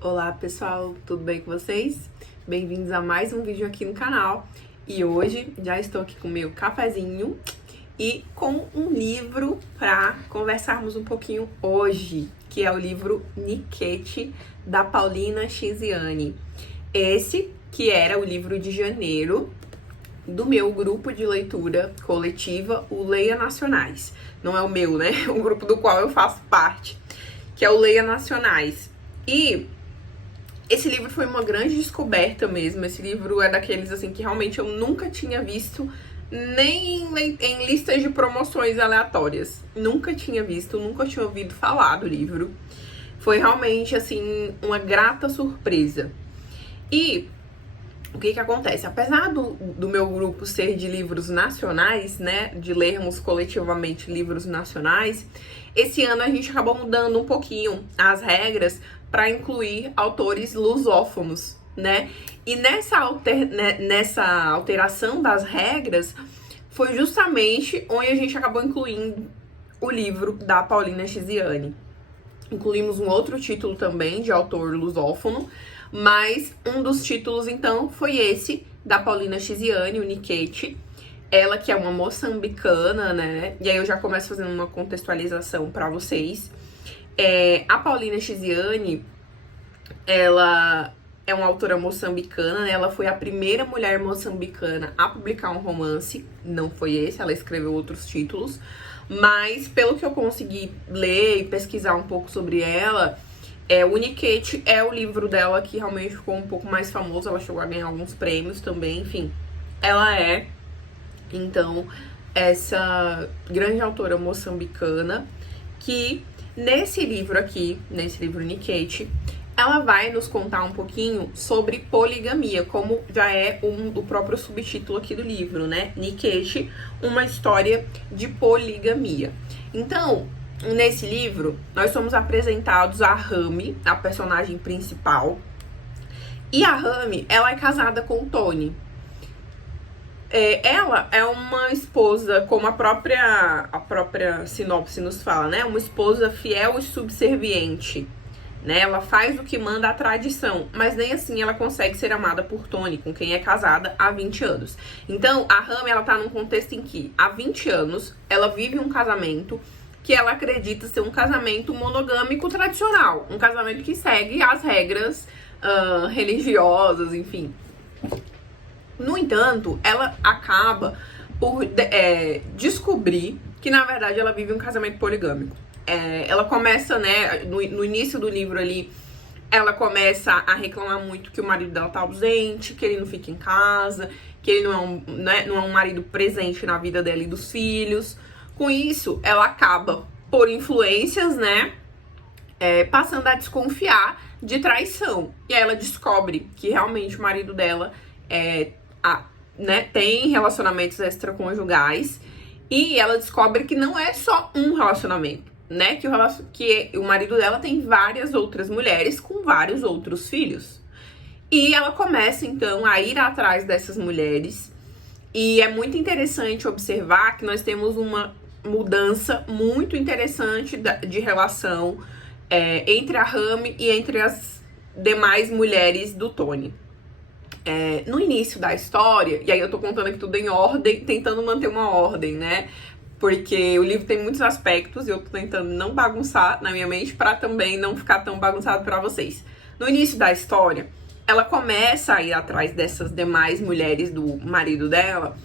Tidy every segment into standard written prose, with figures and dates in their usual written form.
Olá pessoal, tudo bem com vocês? Bem-vindos a mais um vídeo aqui no canal. E hoje já estou aqui com o meu cafezinho e com um livro para conversarmos um pouquinho hoje, que é o livro Nikete, da Paulina Chiziane. Esse que era o livro de janeiro do meu grupo de leitura coletiva, o Leia Nacionais. Não é o meu, né? O grupo do qual eu faço parte, que é o Leia Nacionais. E esse livro foi uma grande descoberta mesmo. Esse livro é daqueles, assim, que realmente eu nunca tinha visto, nem em listas de promoções aleatórias. Nunca tinha visto, nunca tinha ouvido falar do livro. Foi realmente, assim, uma grata surpresa. E o que acontece? Apesar do meu grupo ser de livros nacionais, né, de lermos coletivamente livros nacionais, esse ano a gente acabou mudando um pouquinho as regras para incluir autores lusófonos, né? E nessa alteração das regras foi justamente onde a gente acabou incluindo o livro da Paulina Chiziane. Incluímos um outro título também de autor lusófono, mas um dos títulos, então, foi esse, da Paulina Chiziane, o Nikete. Ela que é uma moçambicana, né? E aí eu já começo fazendo uma contextualização para vocês. A Paulina Chiziane, ela é uma autora moçambicana, né? Ela foi a primeira mulher moçambicana a publicar um romance. Não foi esse, ela escreveu outros títulos. Mas, pelo que eu consegui ler e pesquisar um pouco sobre ela, o Nikete é o livro dela que realmente ficou um pouco mais famoso. Ela chegou a ganhar alguns prêmios também, enfim. Ela é, então, essa grande autora moçambicana que, nesse livro aqui, nesse livro Nikete, ela vai nos contar um pouquinho sobre poligamia, como já é o próprio subtítulo aqui do livro, né? Nikete, uma história de poligamia. Então, nesse livro, nós somos apresentados a Rami, a personagem principal. E a Rami, ela é casada com o Tony. Ela é uma esposa, como a própria sinopse nos fala, né? Uma esposa fiel e subserviente, né? Ela faz o que manda a tradição, mas nem assim ela consegue ser amada por Tony, com quem é casada há 20 anos. Então, a Rami, ela tá num contexto em que, há 20 anos, ela vive um casamento que ela acredita ser um casamento monogâmico tradicional, um casamento que segue as regras religiosas, enfim. No entanto, ela acaba por descobrir que, na verdade, ela vive um casamento poligâmico. Ela começa, né, no início do livro ali, ela começa a reclamar muito que o marido dela tá ausente, que ele não fica em casa, que ele não é um marido presente na vida dela e dos filhos. Com isso, ela acaba, por influências, né, passando a desconfiar de traição. E aí ela descobre que realmente o marido dela tem relacionamentos extraconjugais. E ela descobre que não é só um relacionamento, né? Que o marido dela tem várias outras mulheres com vários outros filhos. E ela começa, então, a ir atrás dessas mulheres. E é muito interessante observar que nós temos uma mudança muito interessante de relação entre a Rami e entre as demais mulheres do Tony. No início da história, e aí eu tô contando aqui tudo em ordem, tentando manter uma ordem, né? Porque o livro tem muitos aspectos e eu tô tentando não bagunçar na minha mente pra também não ficar tão bagunçado pra vocês. No início da história, ela começa a ir atrás dessas demais mulheres do marido dela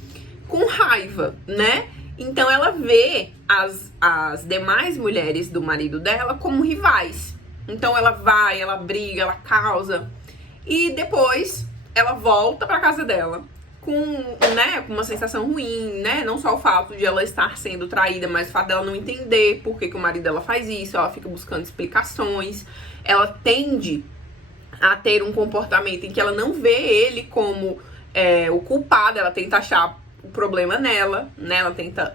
com raiva, né? Então ela vê as demais mulheres do marido dela como rivais. Então ela vai, ela briga, ela causa. E depois ela volta pra casa dela com uma sensação ruim, né? Não só o fato de ela estar sendo traída, mas o fato dela não entender por que o marido dela faz isso. Ela fica buscando explicações. Ela tende a ter um comportamento em que ela não vê ele como o culpado. Ela tenta achar o problema nela, né?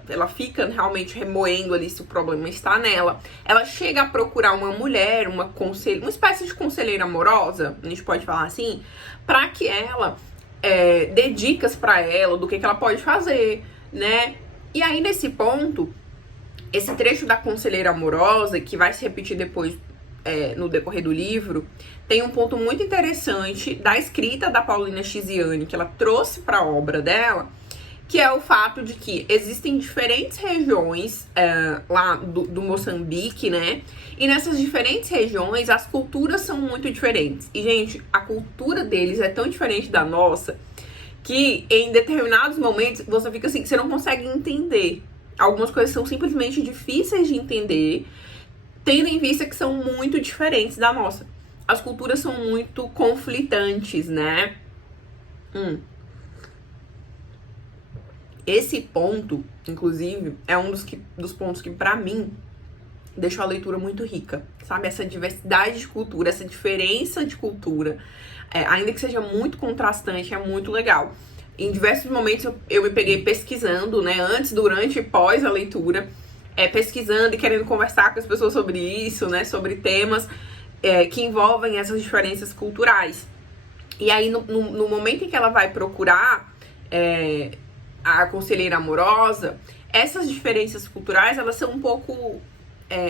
Ela fica realmente remoendo ali se o problema está nela. Ela chega a procurar uma mulher, uma espécie de conselheira amorosa, a gente pode falar assim, para que ela dê dicas para ela do que ela pode fazer, né? E aí, nesse ponto, esse trecho da conselheira amorosa, que vai se repetir depois no decorrer do livro, tem um ponto muito interessante da escrita da Paulina Chiziane, que ela trouxe para a obra dela, que é o fato de que existem diferentes regiões lá do Moçambique, né? E nessas diferentes regiões, as culturas são muito diferentes. E, gente, a cultura deles é tão diferente da nossa que em determinados momentos você fica assim, você não consegue entender. Algumas coisas são simplesmente difíceis de entender, tendo em vista que são muito diferentes da nossa. As culturas são muito conflitantes, né? Esse ponto, inclusive, é um dos pontos que, pra mim, deixou a leitura muito rica, sabe? Essa diversidade de cultura, essa diferença de cultura, ainda que seja muito contrastante, é muito legal. Em diversos momentos eu me peguei pesquisando, né? Antes, durante e pós a leitura, pesquisando e querendo conversar com as pessoas sobre isso, né? Sobre temas que envolvem essas diferenças culturais. E aí, no momento em que ela vai procurar a conselheira amorosa, essas diferenças culturais, elas são um pouco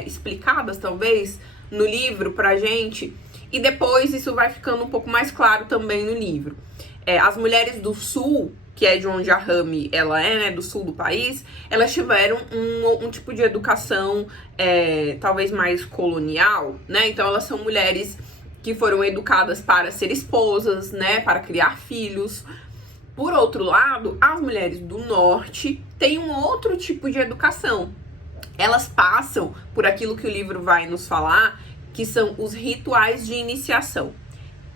explicadas, talvez, no livro pra gente. E depois isso vai ficando um pouco mais claro também no livro. As mulheres do sul, que é de onde a Rami ela né, do sul do país, elas tiveram um tipo de educação talvez mais colonial, né? Então elas são mulheres que foram educadas para ser esposas, né? Para criar filhos. Por outro lado, as mulheres do norte têm um outro tipo de educação. Elas passam por aquilo que o livro vai nos falar, que são os rituais de iniciação.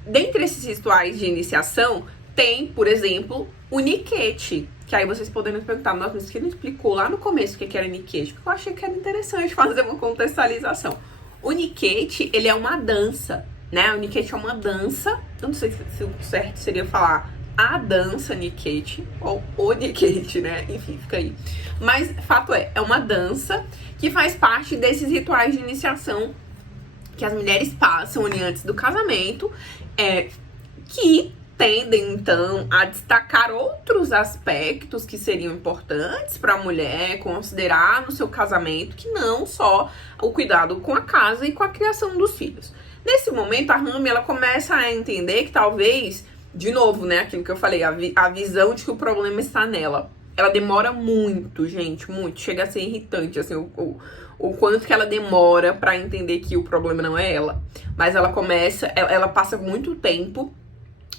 Dentre esses rituais de iniciação, tem, por exemplo, o niquete. Que aí vocês podem me perguntar, nossa, mas que não explicou lá no começo o que era niquete? Porque eu achei que era interessante fazer uma contextualização. O niquete, ele é uma dança, né? O niquete é uma dança, eu não sei se o certo seria falar a dança niquete, ou o niquete, né? Enfim, fica aí. Mas, fato é uma dança que faz parte desses rituais de iniciação que as mulheres passam ali antes do casamento, que tendem, então, a destacar outros aspectos que seriam importantes para a mulher considerar no seu casamento, que não só o cuidado com a casa e com a criação dos filhos. Nesse momento, a Rami, ela começa a entender que talvez, de novo, né, aquilo que eu falei, a visão de que o problema está nela. Ela demora muito, gente, muito. Chega a ser irritante, assim, o quanto que ela demora pra entender que o problema não é ela. Mas ela passa muito tempo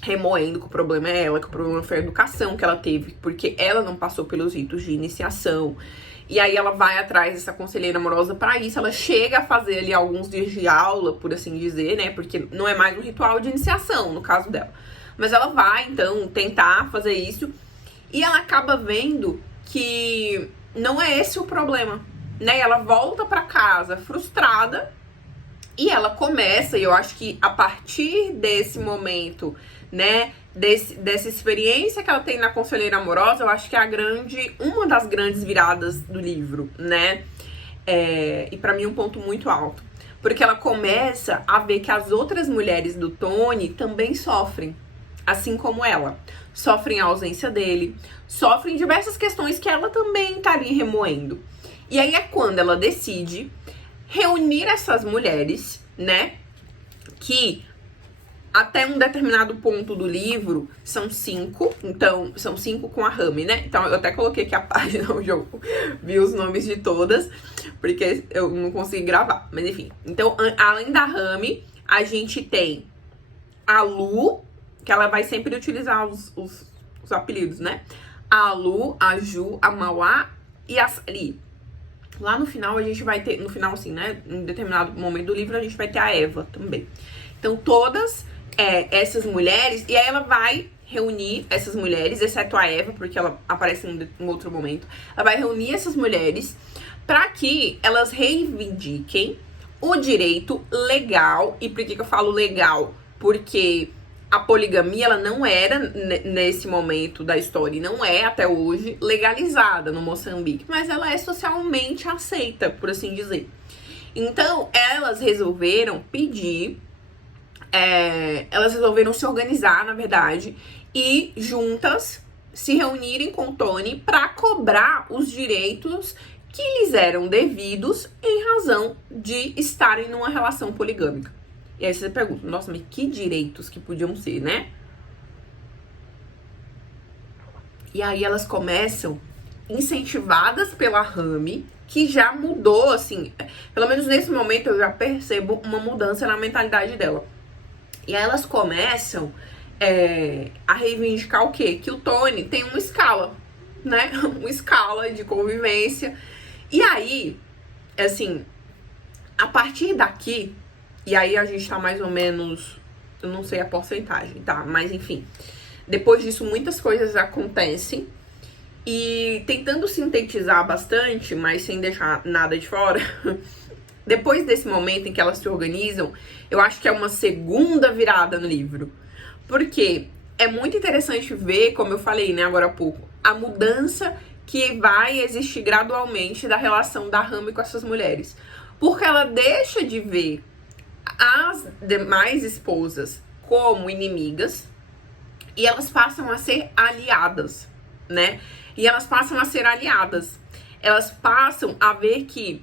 remoendo que o problema é ela, que o problema foi a educação que ela teve, porque ela não passou pelos ritos de iniciação. E aí ela vai atrás dessa conselheira amorosa pra isso. Ela chega a fazer ali alguns dias de aula, por assim dizer, né? Porque não é mais um ritual de iniciação, no caso dela. Mas ela vai, então, tentar fazer isso. E ela acaba vendo que não é esse o problema, né? Ela volta pra casa frustrada e ela começa, e eu acho que a partir desse momento, né, dessa experiência que ela tem na conselheira amorosa, eu acho que é uma das grandes viradas do livro, né? E pra mim um ponto muito alto. Porque ela começa a ver que as outras mulheres do Tony também sofrem, assim como ela. Sofrem a ausência dele, sofrem diversas questões que ela também tá ali remoendo. E aí é quando ela decide reunir essas mulheres, né, que até um determinado ponto do livro são 5, então são 5 com a Rami, né? Então eu até coloquei aqui a página onde eu vi os nomes de todas, porque eu não consegui gravar, mas enfim. Então, além da Rami, a gente tem a Lu, que ela vai sempre utilizar os apelidos, né? A Lu, a Ju, a Mauá e a Sali. Lá no final a gente vai ter, no final assim, né? Em determinado momento do livro a gente vai ter a Eva também. Então todas essas mulheres, e aí ela vai reunir essas mulheres, exceto a Eva, porque ela aparece em um outro momento. Ela vai reunir essas mulheres para que elas reivindiquem o direito legal. E por que eu falo legal? Porque a poligamia, ela não era, nesse momento da história, e não é até hoje legalizada no Moçambique, mas ela é socialmente aceita, por assim dizer. Então, elas resolveram pedir, elas resolveram se organizar, na verdade, e juntas se reunirem com o Tony para cobrar os direitos que lhes eram devidos em razão de estarem numa relação poligâmica. E aí você pergunta, nossa, mas que direitos que podiam ser, né? E aí elas começam, incentivadas pela Rami, que já mudou, assim, pelo menos nesse momento eu já percebo uma mudança na mentalidade dela. E aí elas começam a reivindicar o quê? Que o Tony tem uma escala, né? Uma escala de convivência. E aí, assim, a partir daqui, e aí a gente tá mais ou menos, eu não sei a porcentagem, tá? Mas enfim, depois disso muitas coisas acontecem. E tentando sintetizar bastante, mas sem deixar nada de fora, depois desse momento em que elas se organizam, eu acho que é uma segunda virada no livro. Porque é muito interessante ver, como eu falei, né, agora há pouco, a mudança que vai existir gradualmente da relação da Rami com essas mulheres. Porque ela deixa de ver as demais esposas como inimigas e elas passam a ser aliadas, né? E elas passam a ser aliadas. Elas passam a ver que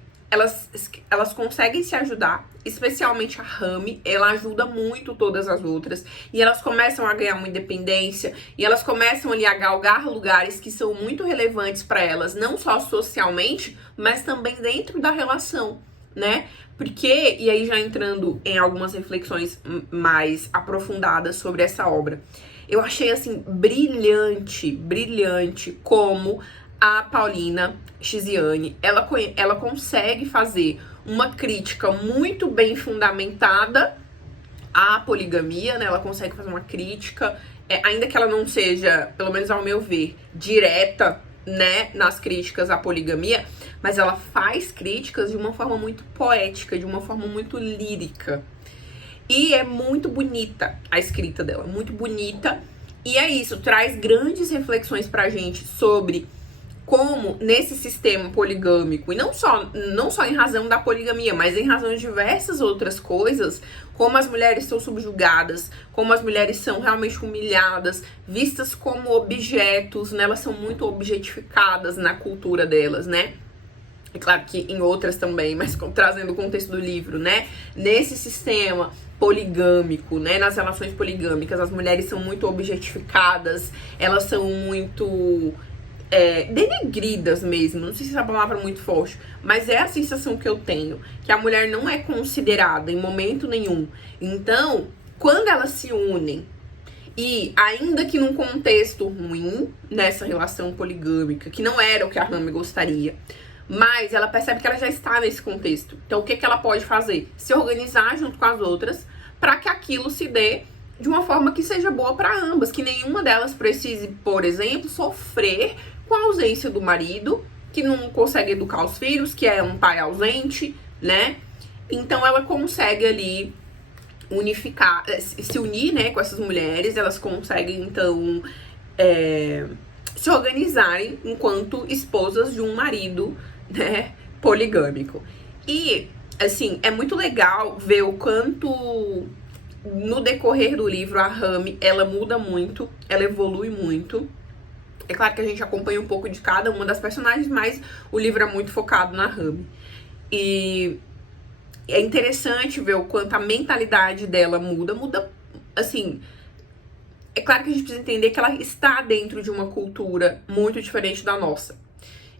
elas conseguem se ajudar, especialmente a Rami, ela ajuda muito todas as outras, e elas começam a ganhar uma independência, e elas começam ali a galgar lugares que são muito relevantes para elas, não só socialmente, mas também dentro da relação, né? Porque, e aí já entrando em algumas reflexões mais aprofundadas sobre essa obra, eu achei, assim, brilhante como a Paulina Chiziane, ela consegue fazer uma crítica muito bem fundamentada à poligamia, né? Ela consegue fazer uma crítica, ainda que ela não seja, pelo menos ao meu ver, direta, né, nas críticas à poligamia, mas ela faz críticas de uma forma muito poética, de uma forma muito lírica. E é muito bonita a escrita dela, muito bonita. E é isso, traz grandes reflexões pra gente sobre como nesse sistema poligâmico, e não só em razão da poligamia, mas em razão de diversas outras coisas, como as mulheres são subjugadas, como as mulheres são realmente humilhadas, vistas como objetos, né? Elas são muito objetificadas na cultura delas, né? É claro que em outras também, mas trazendo o contexto do livro, né? Nesse sistema poligâmico, né? Nas relações poligâmicas, as mulheres são muito objetificadas, elas são muito denegridas mesmo. Não sei se essa palavra é muito forte, mas é a sensação que eu tenho, que a mulher não é considerada em momento nenhum. Então, quando elas se unem, e ainda que num contexto ruim, nessa relação poligâmica, que não era o que a Rami gostaria, mas ela percebe que ela já está nesse contexto. Então, o que ela pode fazer? Se organizar junto com as outras para que aquilo se dê de uma forma que seja boa para ambas. Que nenhuma delas precise, por exemplo, sofrer com a ausência do marido, que não consegue educar os filhos, que é um pai ausente, né? Então, ela consegue ali unificar, se unir, né, com essas mulheres. Elas conseguem, então, se organizarem enquanto esposas de um marido, né, poligâmico. E, assim, é muito legal ver o quanto no decorrer do livro a Rami, ela muda muito, ela evolui muito. É claro que a gente acompanha um pouco de cada uma das personagens, mas o livro é muito focado na Rami. E é interessante ver o quanto a mentalidade dela muda, assim. É claro que a gente precisa entender que ela está dentro de uma cultura muito diferente da nossa.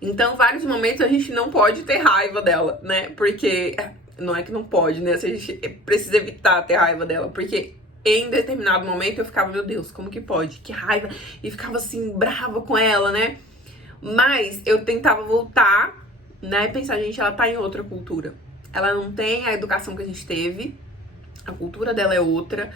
Então, vários momentos a gente não pode ter raiva dela, né? Porque, não é que não pode, né? A gente precisa evitar ter raiva dela, porque em determinado momento eu ficava, meu Deus, como que pode? Que raiva! E ficava assim, brava com ela, né? Mas eu tentava voltar, né? E pensar, gente, ela tá em outra cultura. Ela não tem a educação que a gente teve, a cultura dela é outra,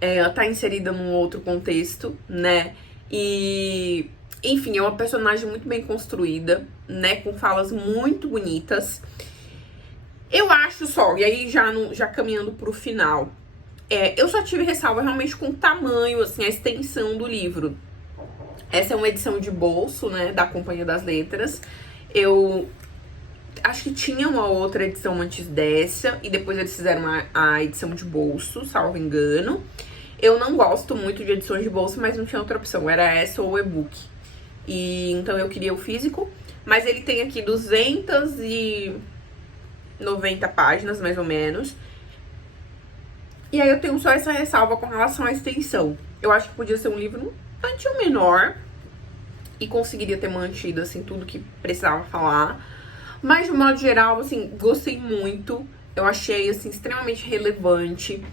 ela tá inserida num outro contexto, né? E, enfim, é uma personagem muito bem construída, né? Com falas muito bonitas. Eu acho só, e aí já caminhando pro final, eu só tive ressalva realmente com o tamanho, assim, a extensão do livro. Essa é uma edição de bolso, né, da Companhia das Letras. Eu acho que tinha uma outra edição antes dessa, e depois eles fizeram a edição de bolso, salvo engano. Eu não gosto muito de edições de bolso, mas não tinha outra opção, era essa ou o e-book. E então eu queria o físico, Mas ele tem aqui 290 páginas, mais ou menos. E aí eu tenho só essa ressalva com relação à extensão. Eu acho que podia ser um livro um tantinho menor e conseguiria ter mantido, assim, tudo que precisava falar. Mas, de modo geral, assim, gostei muito. Eu achei, assim, extremamente relevante.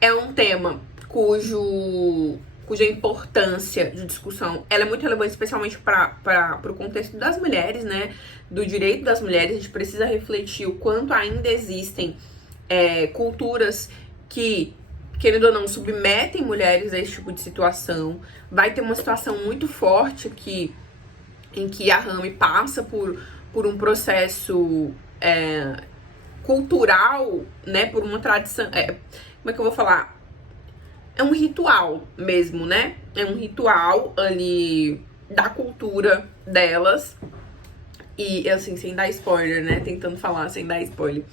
É um tema cuja importância de discussão, ela é muito relevante, especialmente para o contexto das mulheres, né? Do direito das mulheres. A gente precisa refletir o quanto ainda existem culturas que, querendo ou não, submetem mulheres a esse tipo de situação. Vai ter uma situação muito forte aqui, em que a Rami passa por um processo cultural, né? Por uma tradição. Como é que eu vou falar? É um ritual mesmo, né? É um ritual ali da cultura delas. E, assim, sem dar spoiler, né? Tentando falar sem dar spoiler.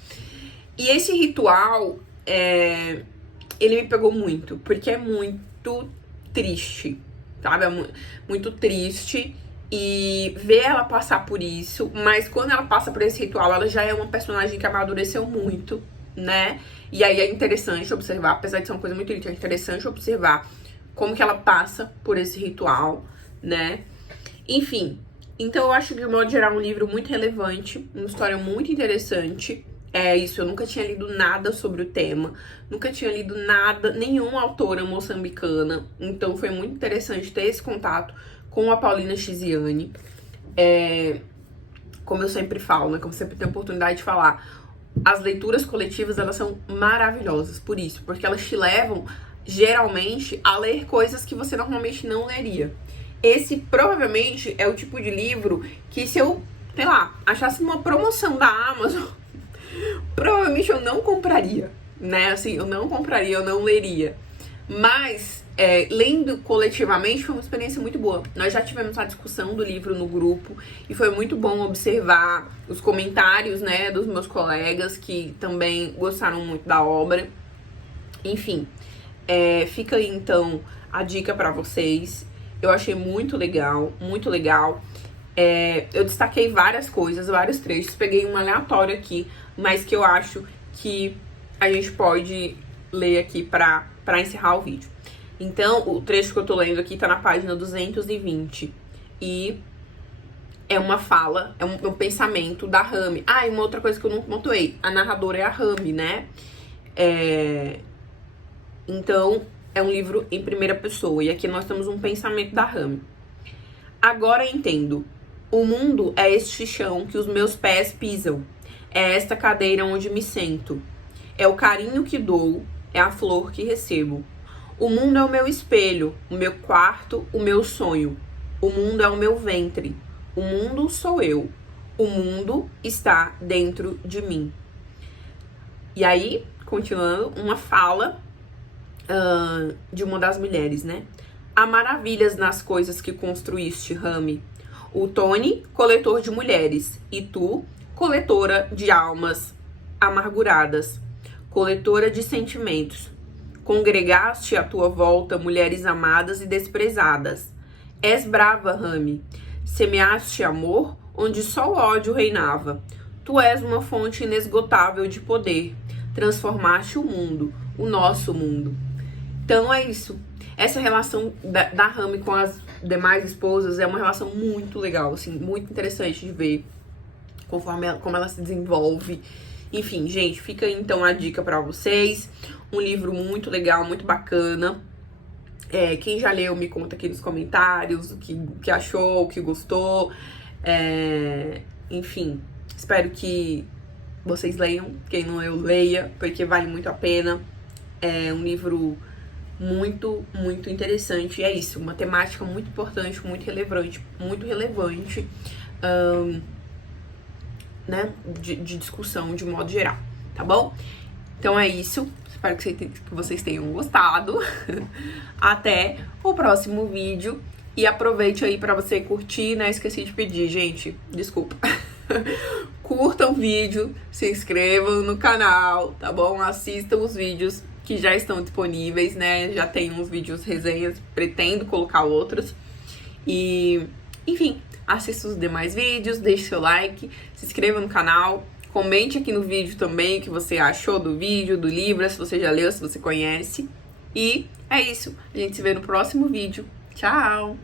E esse ritual, ele me pegou muito, porque é muito triste, sabe? É muito triste. E ver ela passar por isso, mas quando ela passa por esse ritual, ela já é uma personagem que amadureceu muito, né? E aí é interessante observar, apesar de ser uma coisa muito triste, é interessante observar como que ela passa por esse ritual, né? Enfim, então eu acho que, de modo geral, um livro muito relevante, uma história muito interessante. É isso, eu nunca tinha lido nada sobre o tema, nunca tinha lido nada, nenhuma autora moçambicana, então foi muito interessante ter esse contato com a Paulina Chiziane. Como eu sempre falo, né, como eu sempre tenho a oportunidade de falar, as leituras coletivas, elas são maravilhosas por isso, porque elas te levam, geralmente, a ler coisas que você normalmente não leria. Esse, provavelmente, é o tipo de livro que, se eu, sei lá, achasse uma promoção da Amazon, provavelmente eu não compraria, né? Assim, eu não compraria, eu não leria. Mas, lendo coletivamente, foi uma experiência muito boa. Nós já tivemos a discussão do livro no grupo e foi muito bom observar os comentários, né, dos meus colegas que também gostaram muito da obra. Enfim, fica aí, então, a dica pra vocês. Eu achei muito legal, muito legal. Eu destaquei várias coisas, vários trechos. Peguei um aleatório aqui, mas que eu acho que a gente pode ler aqui pra encerrar o vídeo. Então, o trecho que eu tô lendo aqui tá na página 220. E é uma fala, é um pensamento da Rami. Ah, e uma outra coisa que eu não pontuei. A narradora é a Rami, né? Então, é um livro em primeira pessoa. E aqui nós temos um pensamento da Rami. Agora entendo. O mundo é este chão que os meus pés pisam. É esta cadeira onde me sento. É o carinho que dou, é a flor que recebo. O mundo é o meu espelho, o meu quarto, o meu sonho. O mundo é o meu ventre. O mundo sou eu. O mundo está dentro de mim. E aí, continuando, uma fala de uma das mulheres, né? Há maravilhas nas coisas que construíste, Rami. O Tony, coletor de mulheres. E tu, coletora de almas amarguradas. Coletora de sentimentos. Congregaste à tua volta mulheres amadas e desprezadas. És brava, Rami. Semeaste amor onde só o ódio reinava. Tu és uma fonte inesgotável de poder. Transformaste o mundo, o nosso mundo. Então é isso. Essa relação da Rami com as demais esposas é uma relação muito legal, assim, muito interessante de ver como ela se desenvolve. Enfim, gente, fica aí então a dica pra vocês. Um livro muito legal, muito bacana. Quem já leu, me conta aqui nos comentários o que achou, o que gostou. Enfim, espero que vocês leiam. Quem não leu, leia, porque vale muito a pena. É um livro muito, muito interessante. E é isso, uma temática muito importante, muito relevante, né, de discussão de modo geral, tá bom? Então é isso, espero que vocês tenham gostado. Até o próximo vídeo. E aproveite aí pra você curtir, né? Esqueci de pedir, gente, desculpa. Curtam o vídeo, se inscrevam no canal, tá bom? Assistam os vídeos que já estão disponíveis, né? Já tem uns vídeos resenhas, pretendo colocar outros. E Enfim, assista os demais vídeos, deixe seu like, se inscreva no canal, comente aqui no vídeo também o que você achou do vídeo, do livro, se você já leu, se você conhece. E é isso, a gente se vê no próximo vídeo. Tchau!